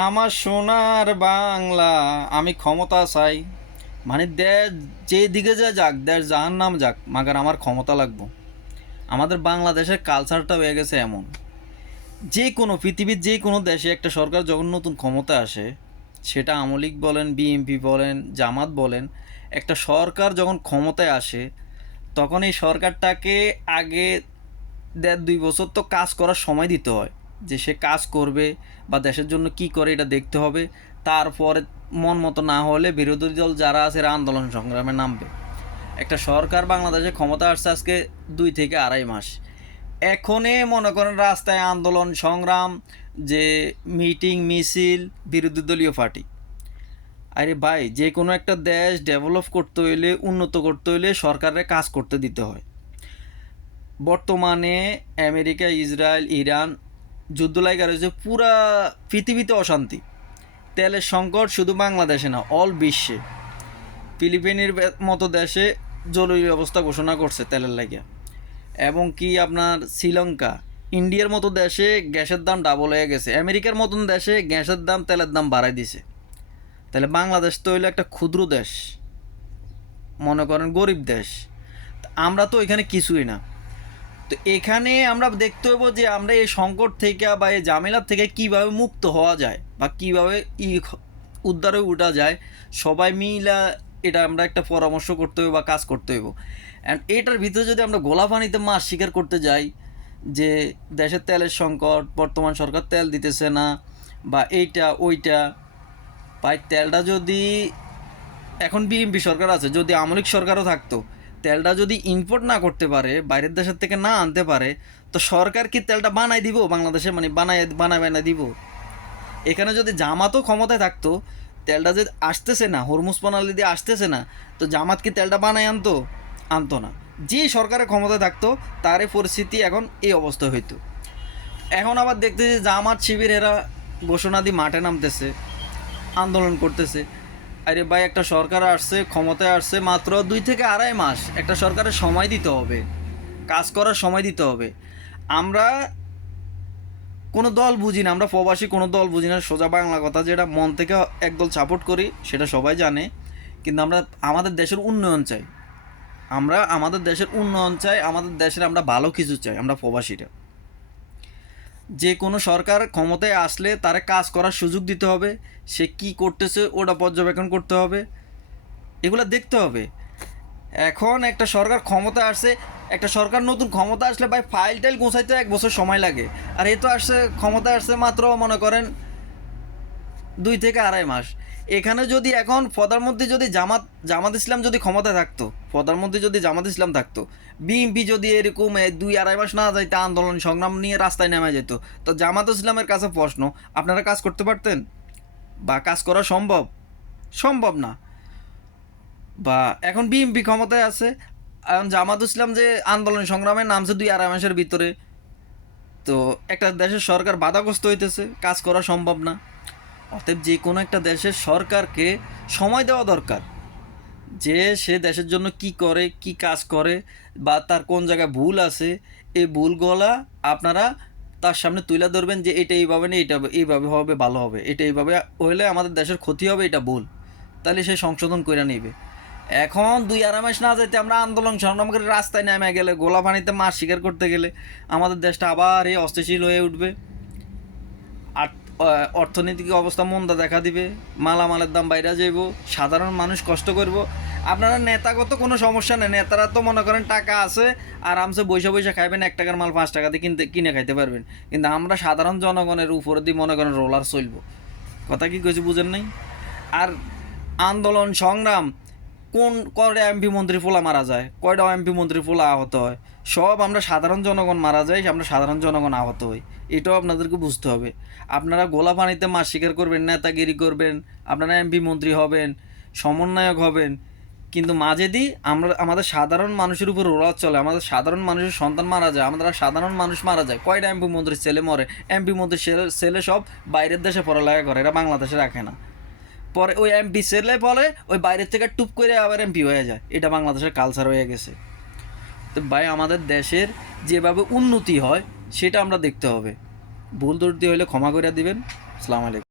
আমার সোনার বাংলা, আমি ক্ষমতা চাই। মানে দেশ যে দিকে যা যাক, দেশ যাহার নাম যাক, মাগার আমার ক্ষমতা লাগবো। আমাদের বাংলাদেশের কালচারটা হয়ে গেছে এমন, যে কোনো পৃথিবীর যে কোনো দেশে একটা সরকার যখন নতুন ক্ষমতা আসে, সেটা আওয়ামী লীগ বলেন, বিএনপি বলেন, জামাত বলেন, একটা সরকার যখন ক্ষমতায় আসে, তখন এই সরকারটাকে আগে 1.5-2 বছর তো কাজ করার সময় দিতে হয়, যে সে কাজ করবে বা দেশের জন্য কি করে এটা দেখতে হবে। তারপরে মন মতো না হলে বিরোধী দল যারা আছে এরা আন্দোলন সংগ্রামে নামবে। একটা সরকার বাংলাদেশে ক্ষমতা আসছে আজকে 2 থেকে 2.5 মাস। এখনে মনে করেন রাস্তায় আন্দোলন সংগ্রাম, যে মিটিং মিছিল, বিরোধী দলীয় পার্টি। আরে ভাই, যে কোনো একটা দেশ ডেভেলপ করতে হইলে, উন্নত করতে হইলে সরকারের কাজ করতে দিতে হয়। বর্তমানে আমেরিকা, ইসরায়েল, ইরান যুদ্ধ লাগা রয়েছে, পুরা পৃথিবীতে অশান্তি। তেলের সংকট শুধু বাংলাদেশে না, অল বিশ্বে। ফিলিপিনের মতো দেশে জরুরি অবস্থা ঘোষণা করছে তেলের লাগিয়া। এবং কি আপনার শ্রীলঙ্কা, ইন্ডিয়ার মতো দেশে গ্যাসের দাম ডাবল হয়ে গেছে। আমেরিকার মতন দেশে গ্যাসের দাম, তেলের দাম বাড়াই দিছে। তাহলে বাংলাদেশ তো হইলো একটা ক্ষুদ্র দেশ, মনে করেন গরিব দেশ। আমরা তো এখানে কিছুই না। তো এখানে আমরা দেখতে হবো যে আমরা এই সংকট থেকে বা এই ঝামেলার থেকে কীভাবে মুক্ত হওয়া যায় বা কীভাবে উদ্ধারে উঠা যায়। সবাই মিলা এটা আমরা একটা পরামর্শ করতে হইব বা কাজ করতে হইব। অ্যান্ড এটার ভিতরে যদি আমরা গোলা পানিতে মাছ শিকার করতে যাই, যে দেশের তেলের সংকট, বর্তমান সরকার তেল দিতেছে না, বা এইটা ওইটা, ভাই তেলটা যদি এখন বিএনপি সরকার আছে, যদি আওয়ামী লীগ সরকারও থাকতো, তেলটা যদি ইম্পোর্ট না করতে পারে, বাইরের দেশের থেকে না আনতে পারে, তো সরকার কি তেলটা বানাই দিব বাংলাদেশে? মানে বানায় দিব। এখানে যদি জামাতও ক্ষমতায় থাকতো, তেলটা যদি আসতেছে না, হরমুজ প্রণালী দিয়ে আসতেছে না, তো জামাত কি তেলটা বানায় আনতো? আনতো না। যে সরকারের ক্ষমতায় থাকতো তারই পরিস্থিতি এখন এই অবস্থা হইতো। এখন আবার দেখতেছি জামাত শিবির এরা ঘোষণা দিয়ে মাঠে নামতেছে, আন্দোলন করতেছে। আরে ভাই, একটা সরকার আসছে, ক্ষমতায় আসছে মাত্র 2 থেকে 2.5 মাস। একটা সরকারের সময় দিতে হবে, কাজ করার সময় দিতে হবে। আমরা কোনো দল বুঝি না, আমরা প্রবাসী কোনো দল বুঝি না, সোজা বাংলা কথা, যেটা মন থেকে একদল সাপোর্ট করি সেটা সবাই জানে। কিন্তু আমরা আমাদের দেশের উন্নয়ন চাই, আমরা আমাদের দেশের উন্নয়ন চাই, আমাদের দেশের আমরা ভালো কিছু চাই। আমরা প্রবাসীরা, যে কোনো সরকার ক্ষমতায় আসলে তারা কাজ করার সুযোগ দিতে হবে, সে কি করতেছে ওটা পর্যবেক্ষণ করতে হবে, এগুলো দেখতে হবে। এখন একটা সরকার ক্ষমতা আসছে, একটা সরকার নতুন ক্ষমতা আসলে ভাই ফাইল টাইল গোছাইতে 1 বছর সময় লাগে। আর এ তো আসছে, ক্ষমতা আসছে মাত্র মনে করেন 2 থেকে 2.5 মাস। এখানে যদি এখন প্রধানমন্ত্রী যদি জামাত ইসলাম যদি ক্ষমতায় থাকতো, প্রধানমন্ত্রী যদি জামাত ইসলাম থাকতো, বিএনপি যদি এরকম 2-2.5 মাস না যাইতে আন্দোলন সংগ্রাম নিয়ে রাস্তায় নেমে যেত, তো জামাত ইসলামের কাছে প্রশ্ন, আপনারা কাজ করতে পারতেন? বা কাজ করা সম্ভব? সম্ভব না। বা এখন বিএনপি ক্ষমতায় আছে, এখন জামাত ইসলাম যে আন্দোলন সংগ্রামে নামছে 2-2.5 মাসের ভিতরে, তো একটা দেশের সরকার বাধাগ্রস্ত হইতেছে, কাজ করা সম্ভব না। অতএব যে কোনো একটা দেশের সরকারকে সময় দেওয়া দরকার, যে সে দেশের জন্য কি করে, কি কাজ করে, বা তার কোন জায়গায় ভুল আছে, এই ভুলগুলা আপনারা তার সামনে তুলে ধরবেন, যে এটা এইভাবে না, এটা এইভাবে হবে, ভালো হবে, এটা এইভাবে হইলে আমাদের দেশের ক্ষতি হবে, এটা ভুল, তাহলে সে সংশোধন করে নিবে। এখন 2-2.5 মাস না যেতে আমরা আন্দোলন সংগ্রাম করে রাস্তায় নেমে গেলে, গোলা পানিতে মাছ শিকার করতে গেলে, আমাদের দেশটা আবার এই অস্থিতিশীল হয়ে উঠবে। আর অর্থনৈতিক অবস্থা মন্দা দেখা দিবে, মালামালের দাম বাইরে যাইব, সাধারণ মানুষ কষ্ট করব। আপনারা নেতাগত কোনো সমস্যা নেই, নেতারা তো মনে করেন টাকা আছে, আরামসে বৈশা বৈশা খাইবেন, 1 টাকার মাল 5 টাকা দিয়ে কিনে খাইতে পারবেন। কিন্তু আমরা সাধারণ জনগণের উপরে দিয়ে মনে করেন রোলার চলবো। কথা কি কইছি বুঝেন নাই? আর আন্দোলন সংগ্রাম, কোন কয়টা এমপি মন্ত্রী ফোলা মারা যায়, কয়টা এমপি মন্ত্রী ফোলা আহত হয়, সব আমরা সাধারণ জনগণ মারা যাই, আমরা সাধারণ জনগণ আহত হই। এটাও আপনাদেরকে বুঝতে হবে। আপনারা গোলা পানিতে মাছ শিকার করবেন, নেতাগিরি করবেন, আপনারা এমপি মন্ত্রী হবেন, সমন্বয়ক হবেন, কিন্তু মাঝে দিয়ে আমাদের সাধারণ মানুষের উপর রোলার চলে, আমাদের সাধারণ মানুষের সন্তান মারা যায়, আমাদের সাধারণ মানুষ মারা যায়। কয়টা এমপি মন্ত্রীর ছেলে মরে, এমপি মন্ত্রীর ছেলে সব বাইরের দেশে পড়ালেখা করে, এরা বাংলাদেশে রাখে না। পরে ওই এমপি ছেলে বলে ওই বাইরের থেকে টুপ করে আবার এমপি হয়ে যায়, এটা বাংলাদেশের কালচার হয়ে গেছে। তো ভাই, আমাদের দেশের যেভাবে উন্নতি হয় সেটা আমরা দেখতে হবে। ভুল ত্রুটি হলে ক্ষমা করে দিবেন। আসসালামু আলাইকুম।